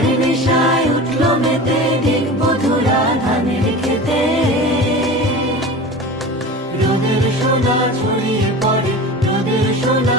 আর নেশায় মেতে দেখব ধুরা ধানের খেতে। রোদের সোনা ছড়িয়ে পড়ে রোদের সোনা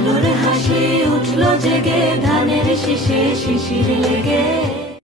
আলোর হাসি উঠল জেগে ধানের শিশে শিশির লেগে।